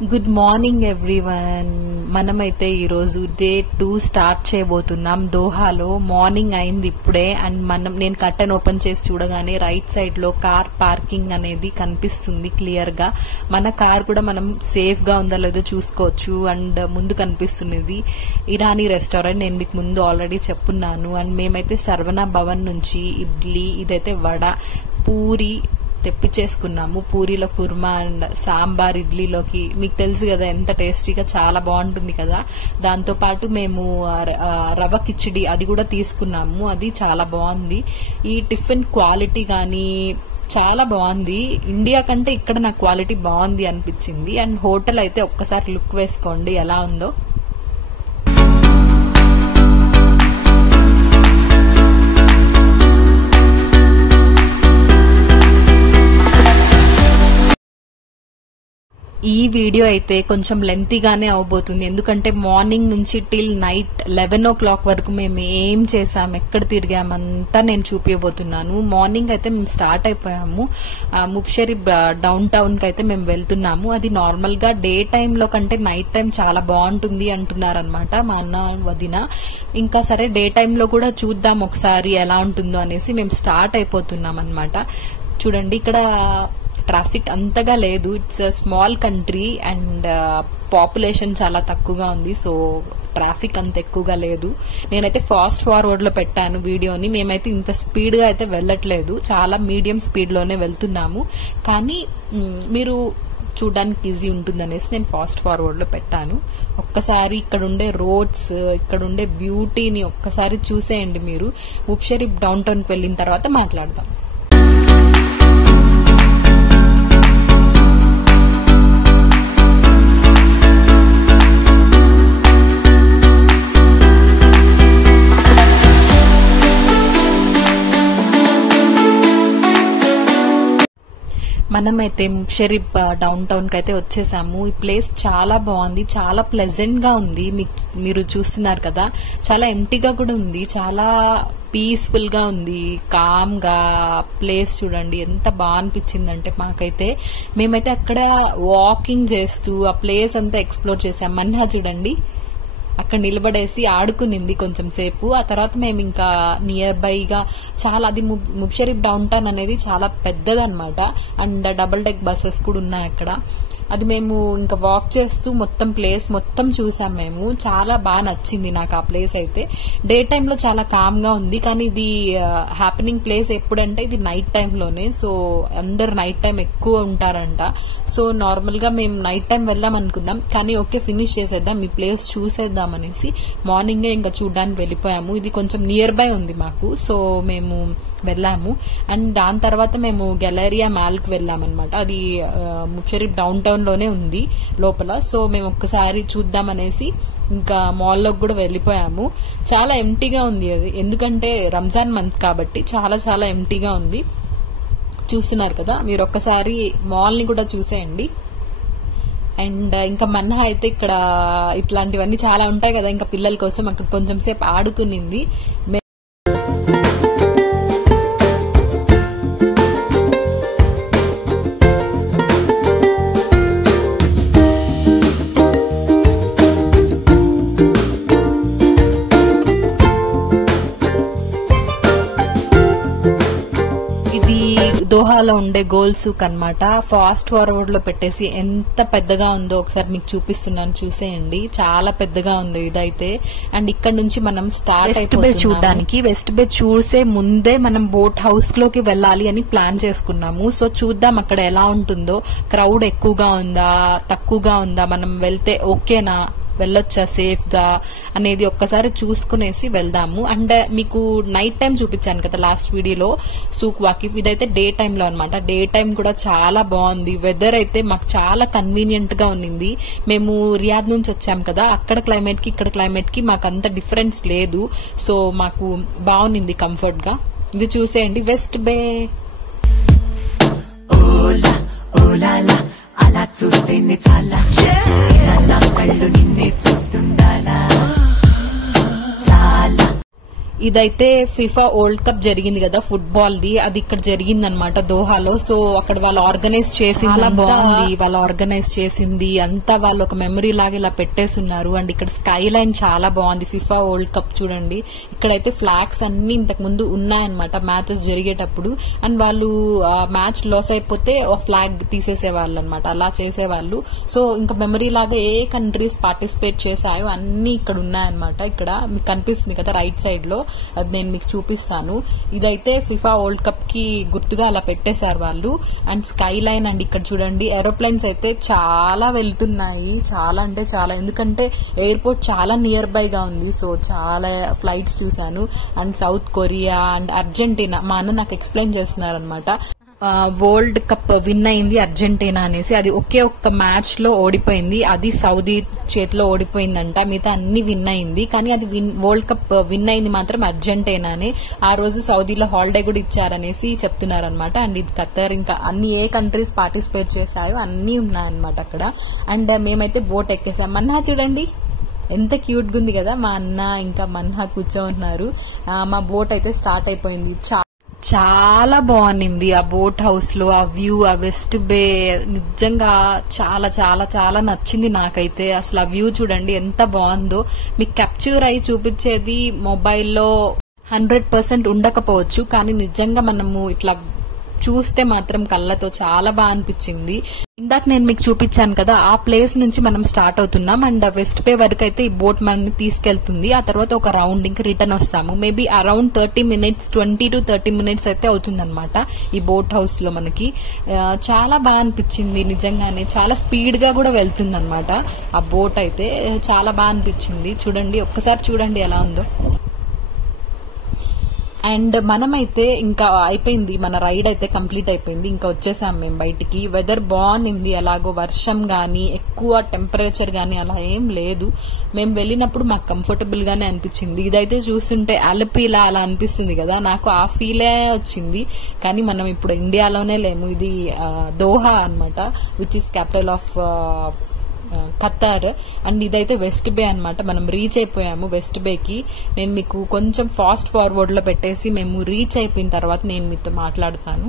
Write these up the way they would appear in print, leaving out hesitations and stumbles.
Good morning everyone. మనమైతే ఈరోజు day 2 start చేయబోతున్నాం. దోహాలో మార్నింగ్ అయింది ఇప్పుడే. అండ్ నేను కర్టెన్ ఓపెన్ చేసి చూడగానే రైట్ సైడ్ లో కార్ పార్కింగ్ అనేది కనిపిస్తుంది క్లియర్ గా. మన కార్ కూడా మనం సేఫ్ గా ఉందా లేదో చూసుకోవచ్చు. అండ్ ముందు కనిపిస్తున్నది ఇరానీ రెస్టారెంట్, నేను మీకు ముందు ఆల్రెడీ చెప్పున్నాను. అండ్ మేమైతే సర్వనా భవన్ నుంచి ఇడ్లీ, ఇదైతే వడ, పూరి తెప్పించేసుకున్నాము. పూరిలో కుర్మా అండ్ సాంబార్, ఇడ్లీలోకి మీకు తెలుసు కదా ఎంత టేస్టీగా చాలా బాగుంటుంది కదా. దాంతో పాటు మేము రవ కిచిడి అది కూడా తీసుకున్నాము, అది చాలా బాగుంది. ఈ టిఫిన్ క్వాలిటీ కానీ చాలా బాగుంది. ఇండియా కంటే ఇక్కడ నాకు క్వాలిటీ బాగుంది అనిపించింది. అండ్ హోటల్ అయితే ఒక్కసారి లుక్ వేసుకోండి ఎలా ఉందో. ఈ వీడియో అయితే కొంచెం లెంతీగానే అవబోతుంది, ఎందుకంటే మార్నింగ్ నుంచి టిల్ నైట్ 11 o'clock వరకు మేము ఏం చేసాం, ఎక్కడ తిరిగామంతా నేను చూపించబోతున్నాను. మార్నింగ్ అయితే మేము స్టార్ట్ అయిపోయాము. ముప్షరి డౌన్ టౌన్ కి అయితే మేము వెళ్తున్నాము. అది నార్మల్ గా డే టైమ్ లో కంటే నైట్ టైం చాలా బాగుంటుంది అంటున్నారనమాట మా అన్న వదిన. ఇంకా సరే డే టైమ్ లో కూడా చూద్దాం ఒకసారి ఎలా ఉంటుందో అనేసి మేము స్టార్ట్ అయిపోతున్నాం అనమాట. చూడండి ఇక్కడ ట్రాఫిక్ అంతగా లేదు. It's small country and population చాలా తక్కువగా ఉంది, సో ట్రాఫిక్ అంత ఎక్కువగా లేదు. నేనైతే ఫాస్ట్ ఫార్వర్డ్ లో పెట్టాను వీడియోని. మేమైతే ఇంత స్పీడ్ గా అయితే వెళ్ళట్లేదు, చాలా మీడియం స్పీడ్ లోనే వెళ్తున్నాము. కానీ మీరు చూడడానికి ఈజీ ఉంటుందనేసి నేను ఫాస్ట్ ఫార్వర్డ్ లో పెట్టాను. ఒక్కసారి ఇక్కడ ఉండే రోడ్స్, ఇక్కడ ఉండే బ్యూటీని ఒక్కసారి చూసేయండి మీరు. ముప్షరి డౌన్ టౌన్ కి వెళ్ళిన తర్వాత మాట్లాడదాం. మనమైతే ముప్షరి డౌన్ టౌన్ కి అయితే వచ్చేసాము. ఈ ప్లేస్ చాలా బాగుంది, చాలా ప్లెజెంట్ గా ఉంది. మీరు చూస్తున్నారు కదా, చాలా ఎంటీగా కూడా ఉంది, చాలా పీస్ఫుల్ గా ఉంది, కామ్ గా. ప్లేస్ చూడండి ఎంత బాగా అనిపించిందంటే మాకైతే. మేమైతే అక్కడ వాకింగ్ చేస్తూ ఆ ప్లేస్ అంతా ఎక్స్ప్లోర్ చేసాం. మన్హా చూడండి అక్కడ నిలబడేసి ఆడుకునింది కొంచెం సేపు. ఆ తర్వాత మేము ఇంకా నియర్ బైగా చాలా, అది ముప్షరి డౌన్ టౌన్ అనేది చాలా పెద్దదన్నమాట. అండ్ డబుల్ డెక్ బస్సెస్ కూడా ఉన్నాయి అక్కడ. అది మేము ఇంకా వాక్ చేస్తూ మొత్తం ప్లేస్ మొత్తం చూసాం మేము. చాలా బాగా నచ్చింది నాకు ఆ ప్లేస్ అయితే. డే టైమ్ లో చాలా కామ్ గా ఉంది, కానీ ఇది హ్యాపెనింగ్ ప్లేస్ ఎప్పుడంటే ఇది నైట్ టైమ్ లోనే. సో అందరు నైట్ టైం ఎక్కువ ఉంటారంట. సో నార్మల్ గా మేము నైట్ టైం వెళ్ళాం అనుకున్నాం, కానీ ఓకే ఫినిష్ చేసేద్దాం, ఈ ప్లేస్ చూసేద్దాం అనేసి మార్నింగే ఇంకా చూడడానికి వెళ్ళిపోయాము. ఇది కొంచెం నియర్ బై ఉంది మాకు, సో మేము వెళ్ళాము. అండ్ దాని తర్వాత మేము గెలేరియా మాల్ కి వెళ్ళామన్నమాట. అది ముప్షరి డౌన్ టౌన్ లోనే ఉంది లోపల. సో మేము ఒక్కసారి చూద్దాం అనేసి ఇంకా మాల్లోకి కూడా వెళ్ళిపోయాము. చాలా ఎంటీగా ఉంది అది, ఎందుకంటే రంజాన్ మంత్ కాబట్టి చాలా చాలా ఎంటీగా ఉంది. చూస్తున్నారు కదా మీరు, ఒక్కసారి మాల్ ని కూడా చూసేయండి. అండ్ ఇంకా మన్హా అయితే ఇక్కడ ఇట్లాంటివన్నీ చాలా ఉంటాయి కదా, ఇంకా పిల్లల కోసం అక్కడ కొంచెం సేపు ఆడుకునింది. దోహాలో ఉండే గోల్ సూక్ అన్నమాట. ఫాస్ట్ ఫార్వర్డ్ లో పెట్టేసి ఎంత పెద్దగా ఉందో ఒకసారి మీకు చూపిస్తున్నాను, చూసేయండి. చాలా పెద్దగా ఉంది ఇదైతే. అండ్ ఇక్కడ నుంచి మనం స్టార్ట్ వెస్ట్ బే చూడడానికి, వెస్ట్ బే చూసే ముందే మనం బోట్ హౌస్ లోకి వెళ్ళాలి అని ప్లాన్ చేసుకున్నాము. సో చూద్దాం అక్కడ ఎలా ఉంటుందో, క్రౌడ్ ఎక్కువగా ఉందా తక్కువగా ఉందా, మనం వెళ్తే ఓకేనా, వెళ్ళొచ్చా సేఫ్ గా అనేది ఒక్కసారి చూసుకునేసి వెళ్దాము. అండ్ మీకు నైట్ టైం చూపించాను కదా లాస్ట్ వీడియోలో సూక్ వాకిఫ్, ఇదైతే డే టైమ్ లో అనమాట. డే టైం కూడా చాలా బాగుంది. వెదర్ అయితే మాకు చాలా కన్వీనియంట్ గా ఉన్నింది. మేము రియాద్ నుంచి వచ్చాం కదా, అక్కడ క్లైమేట్ కి ఇక్కడ క్లైమేట్ కి మాకు అంత డిఫరెన్స్ లేదు. సో మాకు బాగుంది కంఫర్ట్ గా. ఇది చూసేయండి వెస్ట్ బే. అలా చూస్తేనే చాలా నా కళ్ళు నిన్నే చూస్తుండాలా చాలా. ఇదైతే ఫిఫా వరల్డ్ కప్ జరిగింది కదా ఫుట్బాల్ ది, అది ఇక్కడ జరిగింది అనమాట దోహాలో. సో అక్కడ వాళ్ళు ఆర్గనైజ్ చేసింది, బాగుంది వాళ్ళు ఆర్గనైజ్ చేసింది అంతా, వాళ్ళు ఒక మెమరీ లాగా ఇలా పెట్టేస్తున్నారు. అండ్ ఇక్కడ స్కై లైన్ చాలా బాగుంది. ఫిఫా వరల్డ్ కప్ చూడండి, ఇక్కడైతే ఫ్లాగ్స్ అన్ని ఇంతకు ముందు ఉన్నాయన్నమాట మ్యాచెస్ జరిగేటప్పుడు. అండ్ వాళ్ళు మ్యాచ్ లాస్ అయిపోతే ఒక ఫ్లాగ్ తీసేసేవాళ్ళు అనమాట, అలా చేసేవాళ్ళు. సో ఇంకా మెమరీ లాగా ఏ కంట్రీస్ పార్టిసిపేట్ చేశాయో అన్ని ఇక్కడ ఉన్నాయన్నమాట. ఇక్కడ మీకు కనిపిస్తుంది కదా రైట్ సైడ్ లో, అది నేను మీకు చూపిస్తాను. ఇదైతే ఫిఫా వరల్డ్ కప్ కి గుర్తుగా అలా పెట్టేశారు వాళ్ళు. అండ్ స్కై లైన్ అండ్ ఇక్కడ చూడండి ఏరోప్లేన్స్ అయితే చాలా వెళ్తున్నాయి, చాలా అంటే చాలా, ఎందుకంటే ఎయిర్పోర్ట్ చాలా నియర్ బై గా ఉంది. సో చాలా ఫ్లైట్స్ చూశాను. And south Korea and Argentina, మా అన్న నాకు ఎక్స్ప్లెయిన్ చేస్తున్నారు అనమాట. వరల్డ్ కప్ విన్ అయింది అర్జెంటీనా అనేసి, అది ఒకే ఒక్క మ్యాచ్ లో ఓడిపోయింది, అది సౌదీ చేతిలో ఓడిపోయిందంట, మిగతా అన్ని విన్ అయింది. కానీ అది వరల్డ్ కప్ విన్ అయింది మాత్రం అర్జెంటీనానే. ఆ రోజు సౌదీలో హాలిడే కూడా ఇచ్చారనేసి చెప్తున్నారనమాట. అండ్ ఇది ఖతర్, ఇంకా అన్ని ఏ కంట్రీస్ పార్టిసిపేట్ చేశాయో అన్ని ఉన్నాయన్నమాట అక్కడ. అండ్ మేమైతే బోట్ ఎక్కేసాం. మన్హా చూడండి ఎంత క్యూట్ గా ఉంది కదా, మా అన్న ఇంకా మన్హా కూర్చోంటున్నారు. మా బోట్ అయితే స్టార్ట్ అయిపోయింది. చాలా బాగుంది ఆ బోట్ హౌస్ లో ఆ వ్యూ, ఆ వెస్ట్ బే నిజంగా చాలా చాలా చాలా నచ్చింది నాకైతే. అసలు ఆ వ్యూ చూడండి ఎంత బాగుందో. మీకు క్యాప్చర్ అయి చూపించేది మొబైల్లో 100% ఉండకపోవచ్చు, కానీ నిజంగా మనము ఇట్లా చూస్తే మాత్రం కళ్ళతో చాలా బాగా అనిపించింది. ఇందాక నేను మీకు చూపించాను కదా, ఆ ప్లేస్ నుంచి మనం స్టార్ట్ అవుతున్నాం. అండ్ వెస్ట్ బే వరకు అయితే ఈ బోట్ మనని తీసుకెళ్తుంది. ఆ తర్వాత ఒక రౌండ్ ఇంకా రిటర్న్ వస్తాము. మేబీ అరౌండ్ 20 to 30 minutes అయితే అవుతుందన్నమాట ఈ బోట్ హౌస్ లో మనకి. చాలా బాగా అనిపించింది నిజంగానే, చాలా స్పీడ్ గా కూడా వెళ్తుంది అనమాట ఆ బోట్ అయితే. చాలా బాగా అనిపించింది. చూడండి ఒక్కసారి చూడండి ఎలా ఉందో. అండ్ మనమైతే ఇంకా అయిపోయింది, మన రైడ్ అయితే కంప్లీట్ అయిపోయింది. ఇంకా వచ్చేసాం మేము బయటికి. వెదర్ బాగుంది, ఎలాగో వర్షం గానీ ఎక్కువ టెంపరేచర్ గానీ అలా ఏం లేదు. మేము వెళ్ళినప్పుడు మాకు కంఫర్టబుల్ గానే అనిపించింది. ఇదైతే చూస్తుంటే అలపిలా అలా అనిపిస్తుంది కదా, నాకు ఆ ఫీలే వచ్చింది. కానీ మనం ఇప్పుడు ఇండియాలోనే లేము, ఇది దోహా అన్నమాట, which is capital of Qatar. And ఇదైతే వెస్ట్ బే అన్నమాట. మనం రీచ్ అయిపోయాము వెస్ట్ బేకి. నేను మీకు కొంచెం ఫాస్ట్ ఫార్వర్డ్ లో పెట్టేసి మేము రీచ్ అయిపోయిన తర్వాత నేను మీతో మాట్లాడతాను.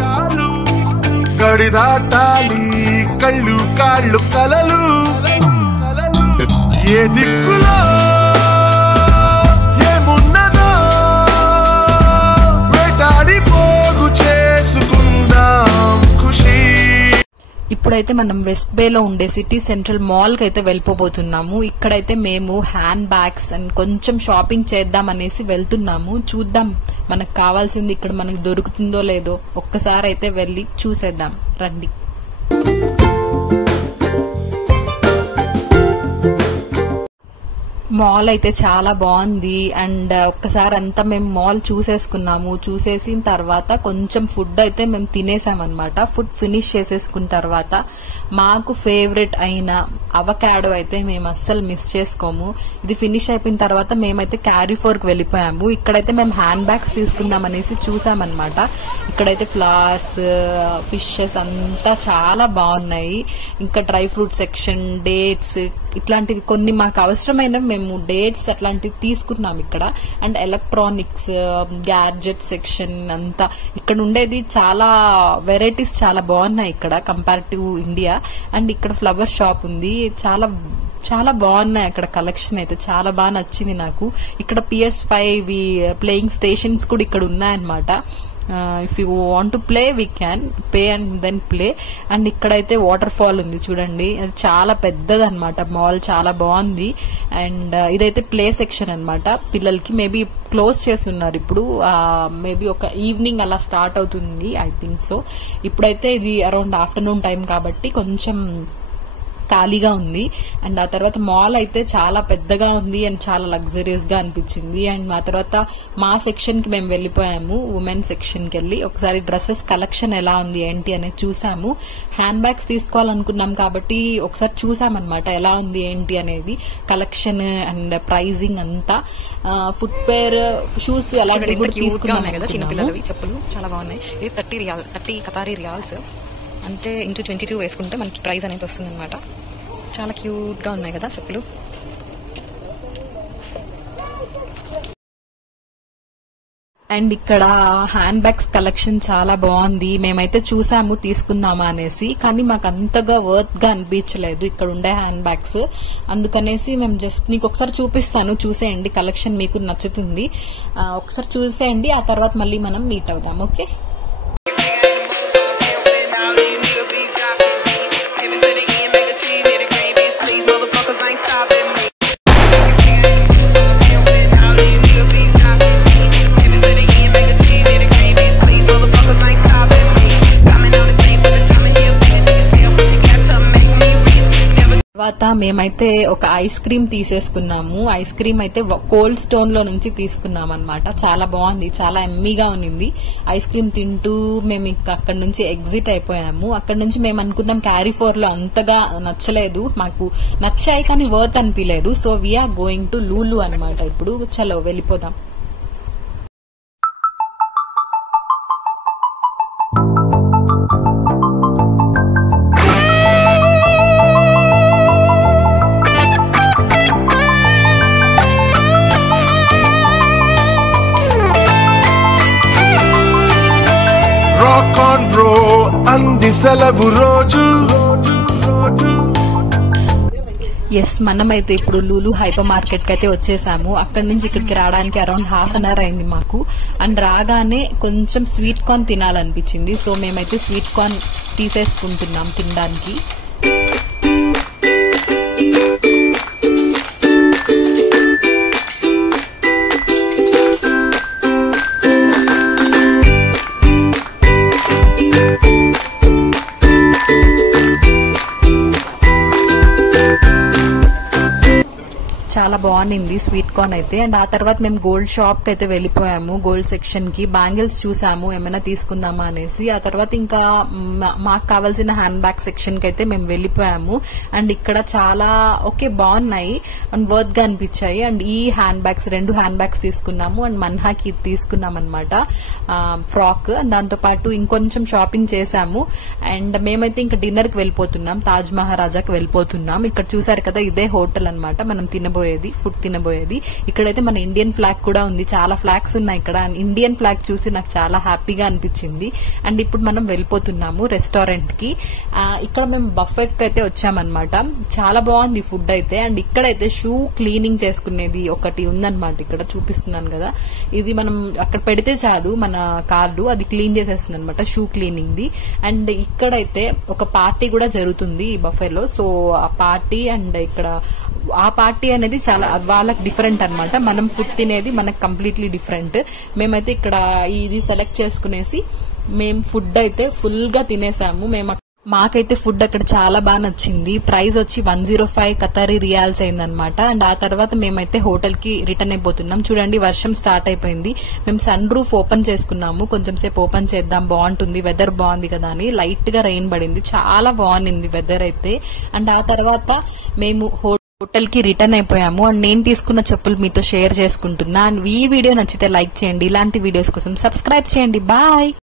కళ్ళు కాళ్ళు కలలు ఏ దిక్కులో ఏమున్నదో వేటాడి పోగు చేసుకుందాం ఖుషి. ఇప్పుడైతే మనం వెస్ట్ బే లో ఉండే సిటీ సెంట్రల్ మాల్ కి అయితే వెళ్ళిపోబోతున్నాము. ఇక్కడైతే మేము హ్యాండ్ బ్యాగ్స్ అండ్ కొంచెం షాపింగ్ చేద్దాం అనేసి వెళ్తున్నాము. చూద్దాం మనకు కావాల్సింది ఇక్కడ మనకు దొరుకుతుందో లేదో, ఒక్కసారి అయితే వెళ్ళి చూసేద్దాం రండి. మాల్ అయితే చాలా బాగుంది. అండ్ ఒక్కసారి అంతా మేము మాల్ చూసేసుకున్నాము. చూసేసిన తర్వాత కొంచెం ఫుడ్ అయితే మేము తినేసామన్నమాట. ఫుడ్ ఫినిష్ చేసేసుకున్న తర్వాత మాకు ఫేవరెట్ అయిన అవకాడో అయితే మేము అస్సలు మిస్ చేసుకోము. ఇది ఫినిష్ అయిపోయిన తర్వాత మేమైతే క్యారీఫోర్ కి వెళ్ళిపోయాము. ఇక్కడైతే మేము హ్యాండ్ బ్యాగ్స్ తీసుకుందాం అనేసి చూసామన్నమాట. ఇక్కడైతే ఫ్లవర్స్, ఫిషెస్ అంతా చాలా బాగున్నాయి. ఇంకా డ్రై ఫ్రూట్ సెక్షన్, డేట్స్ ఇట్లాంటివి కొన్ని మాకు అవసరమైనవి మేము డేట్స్ అట్లాంటివి తీసుకున్నాం ఇక్కడ. అండ్ ఎలక్ట్రానిక్స్, గ్యాడ్జెట్ సెక్షన్ అంతా ఇక్కడ ఉండేది. చాలా వెరైటీస్ చాలా బాగున్నాయి ఇక్కడ కంపేర్ టు ఇండియా. అండ్ ఇక్కడ ఫ్లవర్ షాప్ ఉంది. చాలా చాలా బాగున్నాయి అక్కడ కలెక్షన్ అయితే, చాలా బాగా నచ్చింది నాకు. ఇక్కడ PS5 ప్లేయింగ్ స్టేషన్స్ కూడా ఇక్కడ ఉన్నాయన్నమాట. If you want to play we can pay and then play. And ఇక్కడైతే వాటర్ ఫాల్ ఉంది చూడండి, అది చాలా పెద్దదన్నమాట. మాల్ చాలా బాగుంది. అండ్ ఇదైతే ప్లే సెక్షన్ అన్నమాట పిల్లలకి. మేబీ క్లోజ్ చేస్తున్నారు ఇప్పుడు, మేబీ ఒక ఈవినింగ్ అలా స్టార్ట్ అవుతుంది ఐ థింక్ సో. ఇప్పుడైతే ఇది అరౌండ్ ఆఫ్టర్నూన్ టైం కాబట్టి కొంచెం ఖాళీగా ఉంది. అండ్ ఆ తర్వాత మాల్ అయితే చాలా పెద్దగా ఉంది అండ్ చాలా లగ్జరియస్ గా అనిపించింది. అండ్ ఆ తర్వాత మా సెక్షన్ కి మేము వెళ్లిపోయాము, ఉమెన్ సెక్షన్ కి వెళ్లి ఒకసారి డ్రెస్సెస్ కలెక్షన్ ఎలా ఉంది ఏంటి అనేది చూసాము. హ్యాండ్ బ్యాగ్స్ తీసుకోవాలనుకున్నాం కాబట్టి ఒకసారి చూసామన్నమాట ఎలా ఉంది ఏంటి అనేది, కలెక్షన్ అండ్ ప్రైజింగ్ అంతా. ఫుట్ వేర్, షూస్ అలాంటివి కూడా తీసుకున్నాం కదా, చిన్నపిల్లలవి చెప్పులు చాలా బాగున్నాయి. ఇది 30 ఖతారీ రియాల్స్ అంటే ఇంటూ 22 వేసుకుంటే మనకి ప్రైస్ అనేది వస్తుంది అనమాట. చాలా క్యూట్ గా ఉన్నాయి కదా చెప్పులు. అండ్ ఇక్కడ హ్యాండ్ బ్యాగ్స్ కలెక్షన్ చాలా బాగుంది. మేమైతే చూసాము తీసుకుందామా అనేసి, కానీ మాకు అంతగా వర్త్ గా అనిపించలేదు ఇక్కడ ఉండే హ్యాండ్ బ్యాగ్స్. అందుకనేసి మేము జస్ట్ నీకు ఒకసారి చూపిస్తాను, చూసేయండి, కలెక్షన్ మీకు నచ్చుతుంది. ఒకసారి చూసేయండి, ఆ తర్వాత మళ్ళీ మనం మీట్ అవుదాం. ఓకే. తర్వాత మేమైతే ఒక ఐస్ క్రీమ్ తీసేసుకున్నాము. ఐస్ క్రీమ్ అయితే కోల్డ్ స్టోన్ లో నుంచి తీసుకున్నాం అనమాట. చాలా బాగుంది, చాలా ఎమ్మీగా ఉన్నింది. ఐస్ క్రీమ్ తింటూ మేము ఇంకా అక్కడ నుంచి ఎగ్జిట్ అయిపోయాము. అక్కడ నుంచి మేము అనుకున్నాం క్యారీఫోర్ లో అంతగా నచ్చలేదు, మాకు నచ్చాయి కానీ వర్త్ అనిపించలేదు. So we are going to Lulu అనమాట. ఇప్పుడు చలో వెళ్ళిపోదాం. అంది సెలవు రోజు. ఎస్, మనమైతే ఇప్పుడు లూలు హైపర్ మార్కెట్ కి అయితే వచ్చేసాము. అక్కడ నుంచి ఇక్కడికి రావడానికి అరౌండ్ హాఫ్ అన్ అవర్ అయింది మాకు. అండ్ రాగానే కొంచెం స్వీట్ కార్న్ తినాలనిపించింది. సో మేమైతే స్వీట్ కార్న్ తీసేసుకుంటున్నాం తినడానికి. చాలా బాగుంది స్వీట్ కార్న్ అయితే. అండ్ ఆ తర్వాత మేము గోల్డ్ షాప్ కి అయితే వెళ్ళిపోయాము. గోల్డ్ సెక్షన్ కి బ్యాంగిల్స్ చూసాము, ఏమైనా తీసుకుందామా అనేసి. ఆ తర్వాత ఇంకా మాకు కావాల్సిన హ్యాండ్ బ్యాగ్ సెక్షన్ కి అయితే మేము వెళ్ళిపోయాము. అండ్ ఇక్కడ చాలా ఓకే బాగున్నాయి అండ్ వర్త్ గా అనిపించాయి. అండ్ ఈ హ్యాండ్ బ్యాగ్స్ 2 హ్యాండ్ బ్యాగ్స్ తీసుకున్నాము. అండ్ మన్హాకి తీసుకున్నాం అనమాట ఫ్రాక్. దాంతో పాటు ఇంకొంచెం షాపింగ్ చేశాము. అండ్ మేమైతే ఇంకా డిన్నర్ కి వెళ్ళిపోతున్నాం, తాజ్ మహారాజాకి వెళ్ళిపోతున్నాం. ఇక్కడ చూసారు కదా, ఇదే హోటల్ అనమాట మనం ఫుడ్ తినబోయేది. ఇక్కడైతే మన ఇండియన్ ఫ్లాగ్ కూడా ఉంది. చాలా ఫ్లాగ్స్ ఉన్నాయి ఇక్కడ. ఇండియన్ ఫ్లాగ్ చూసి నాకు చాలా హ్యాపీగా అనిపించింది. అండ్ ఇప్పుడు మనం వెళ్ళిపోతున్నాము రెస్టారెంట్ కి. ఇక్కడ మేము బఫెట్ కి అయితే వచ్చామన్నమాట. చాలా బాగుంది ఫుడ్ అయితే. అండ్ ఇక్కడైతే షూ క్లీనింగ్ చేసుకునేది ఒకటి ఉందన్నమాట. ఇక్కడ చూపిస్తున్నాను కదా, ఇది మనం అక్కడ పెడితే చాలు మన కాళ్ళు, అది క్లీన్ చేసేస్తుంది అనమాట, షూ క్లీనింగ్ ది. అండ్ ఇక్కడైతే ఒక పార్టీ కూడా జరుగుతుంది ఈ బఫెలో. సో ఆ పార్టీ అండ్ ఇక్కడ ఆ పార్టీ అనేది చాలా వాళ్ళకి డిఫరెంట్ అనమాట. మనం ఫుడ్ తినేది మనకు కంప్లీట్లీ డిఫరెంట్. మేమైతే ఇక్కడ ఇది సెలెక్ట్ చేసుకునేసి మేము ఫుడ్ అయితే ఫుల్ గా తినేసాము. మాకైతే ఫుడ్ అక్కడ చాలా బాగా నచ్చింది. ప్రైస్ వచ్చి 105 ఖతారీ రియాల్స్ అయిందనమాట. అండ్ ఆ తర్వాత మేమైతే హోటల్ కి రిటర్న్ అయిపోతున్నాం. చూడండి, వర్షం స్టార్ట్ అయిపోయింది. మేము సన్ రూఫ్ ఓపెన్ చేసుకున్నాము, కొంచెం సేపు ఓపెన్ చేద్దాం, బాగుంటుంది, వెదర్ బాగుంది కదా అని. లైట్ గా రెయిన్ పడింది, చాలా బాగుంది వెదర్ అయితే. అండ్ ఆ తర్వాత మేము హోటల్ కి రిటర్న్ అయిపోయాము. అండ్ నేను తీసుకున్న చెప్పులు మీతో షేర్ చేసుకుంటున్నా. అండ్ ఈ వీడియో నచ్చితే లైక్ చేయండి, ఇలాంటి వీడియోస్ కోసం సబ్స్క్రైబ్ చేయండి. బాయ్.